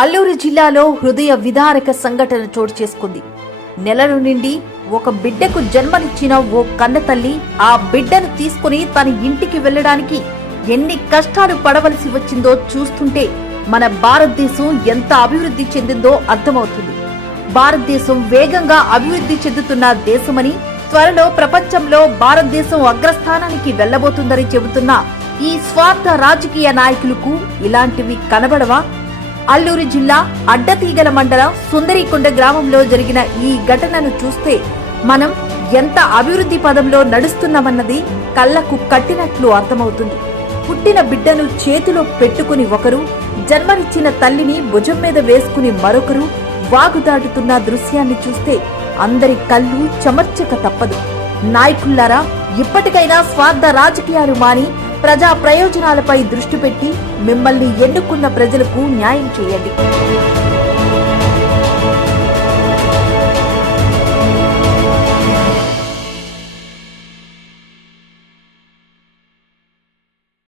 అల్లూరు జిల్లాలో హృదయ విదారక సంఘటన చోటు చేసుకుంది. నెలలు నిండి ఒక బిడ్డకు జన్మనిచ్చిన ఓ కన్న తల్లి ఆ బిడ్డను తీసుకుని తన ఇంటికి వెళ్ళడానికి ఎన్ని కష్టాలు పడవలసి వచ్చిందో చూస్తుంటే మన భారతదేశం ఎంత అభివృద్ధి చెందిందో అర్థమవుతుంది. భారతదేశం వేగంగా అభివృద్ధి చెందుతున్న దేశమని త్వరలో ప్రపంచంలో భారతదేశం అగ్రస్థానానికి వెళ్ళబోతుందని చెబుతున్న ఈ స్వార్థ రాజకీయ నాయకులకు ఇలాంటివి కనబడవా? అల్లూరు జిల్లా అడ్డతీగల మండలం సుందరికొండ గ్రామంలో జరిగిన ఈ ఘటనను చూస్తే మనం ఎంత అభివృద్ధి పదంలో నడుస్తున్నామన్నది కళ్ళకు కట్టినట్లు అర్థమవుతుంది. పుట్టిన బిడ్డను చేతిలో పెట్టుకుని ఒకరు జన్మనిచ్చిన తల్లిని భుజం మీద వేసుకుని మరొకరు వాగు దాటుతున్న దృశ్యాన్ని చూస్తే అందరి కళ్ళు చెమర్చక తప్పదు. నాయకుల్లారా ఇప్పటికైనా స్వార్థ రాజకీయాలు మాని ప్రజా ప్రయోజనాలపై దృష్టి పెట్టి మిమ్మల్ని ఎన్నుకున్న ప్రజలకు న్యాయం చేయండి.